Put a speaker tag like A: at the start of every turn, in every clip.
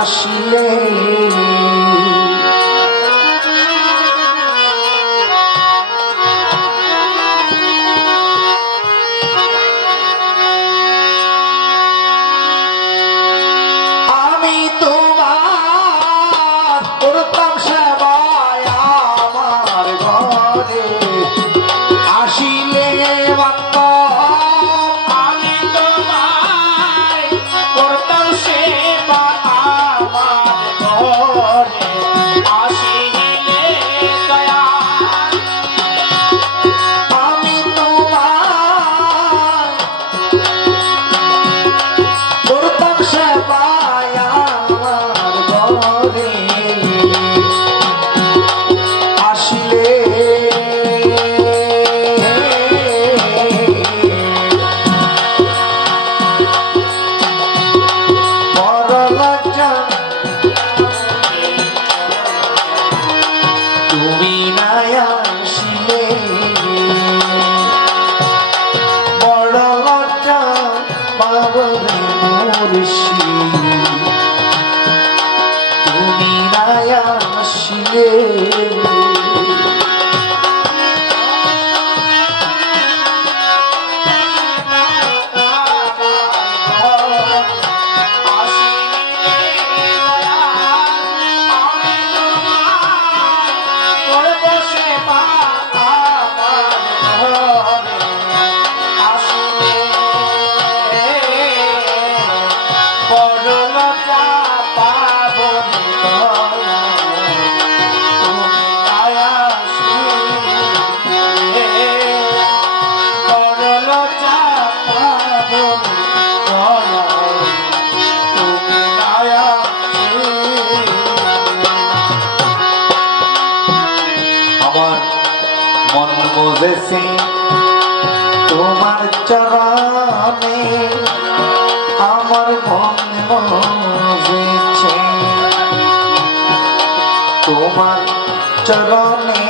A: আসিলে তোমার চরণে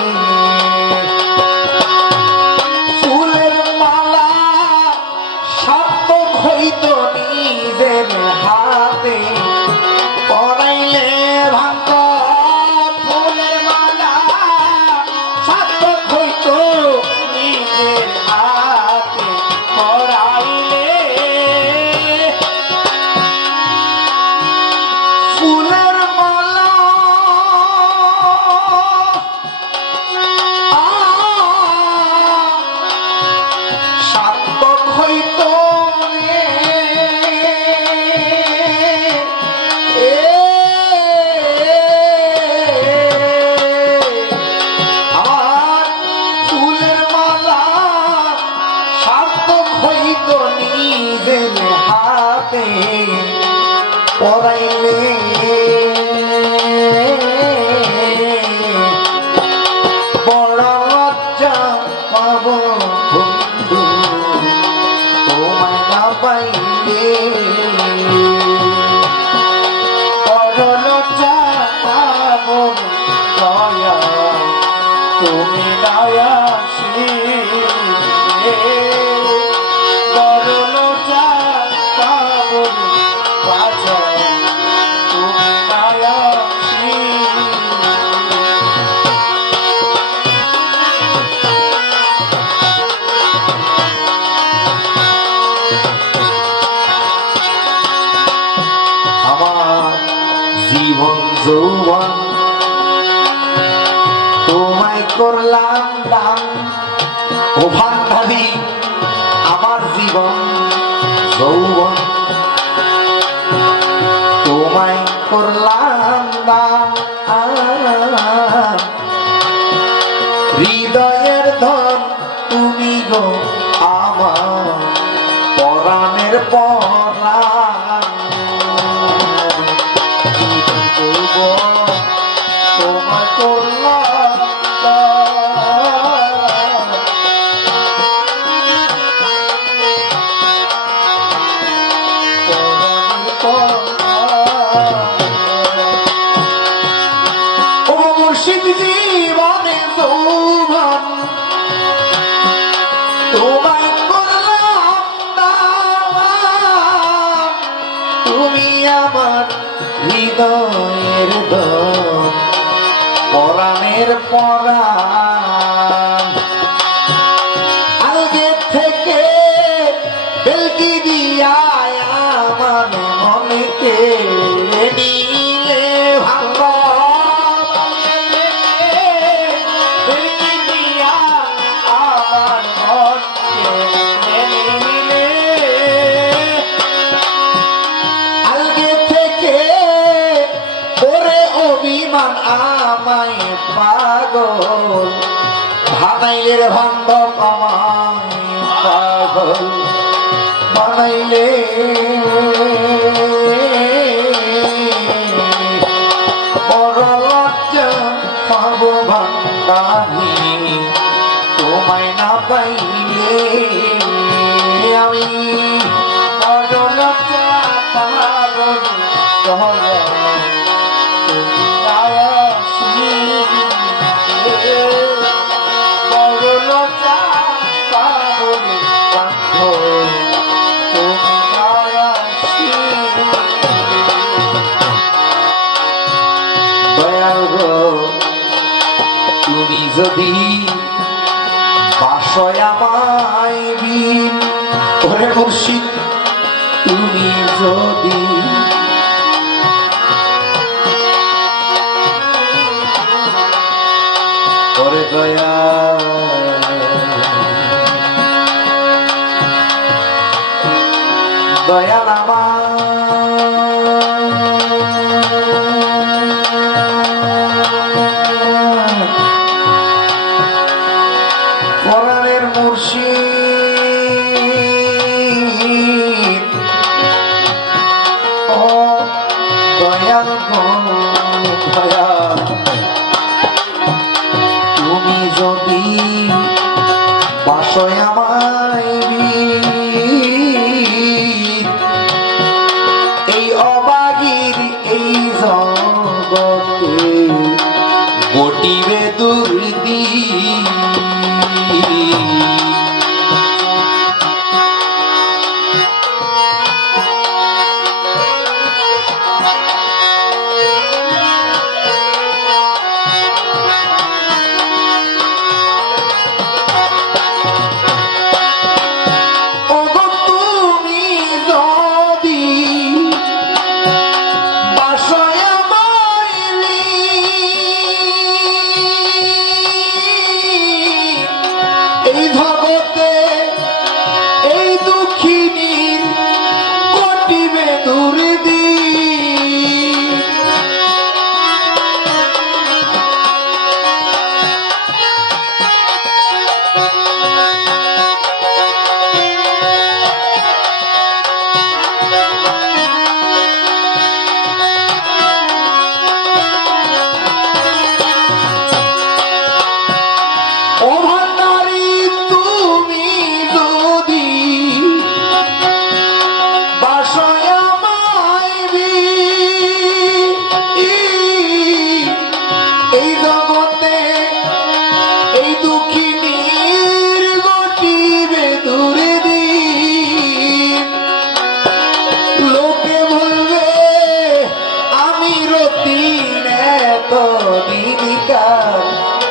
A: கோமன பையே হৃদয়ের ধন তুমি গো আমার পরাণের পরা তোমার করলা জীবনে তো ভাঙ্গ পাগল। বানাইলে যদি ওরে মুর্শিদ তুমি যদি দয়া দয়া না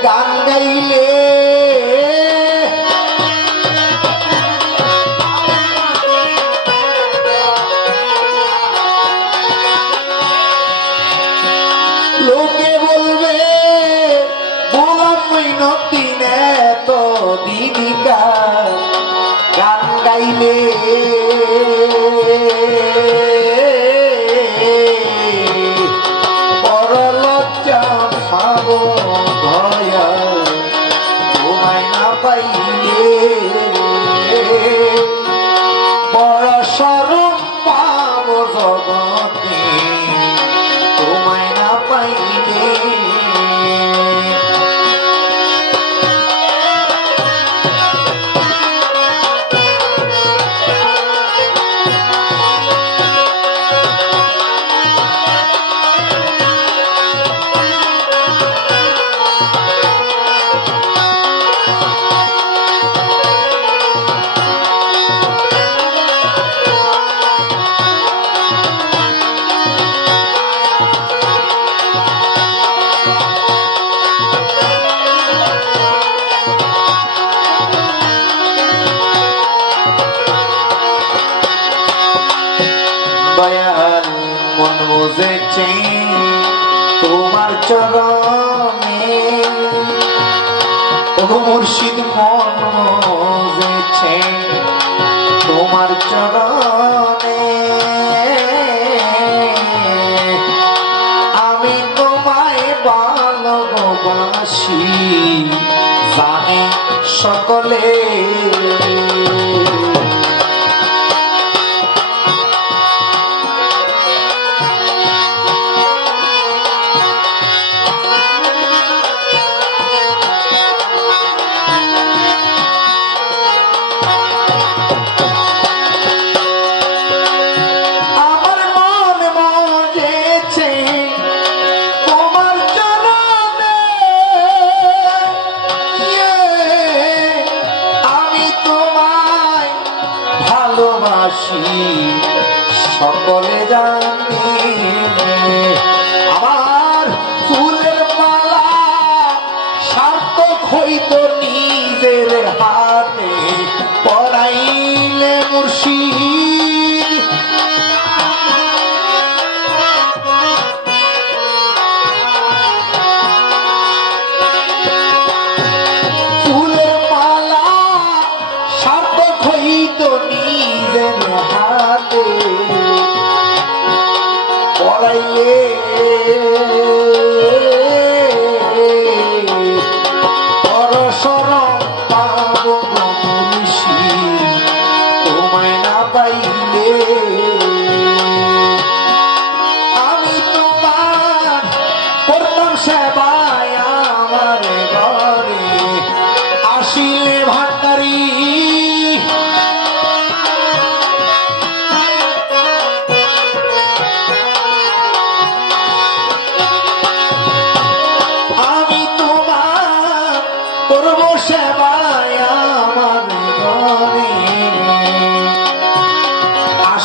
A: গান গাইলে লোকে বলবে গোলাম মিনতিন এত দিদিকা গান গাইলে। পরলজ্জা ভাবো মন তোমার চরণে। ও মুর্শিদ মন বুঝেছে তোমার চরণে। আমি তোমায় ভালোবাসি জানে সকলে। ভালোবাসি সকলে জানি। আমার ফুলের মালা সার্থক হইত নিজের হাতে পড়াইলে মুর্শিদ। পড়াইলে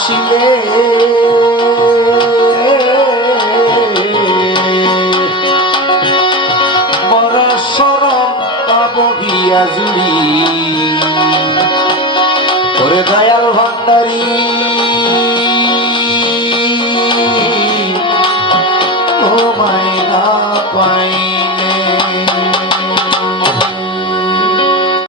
A: আসিলে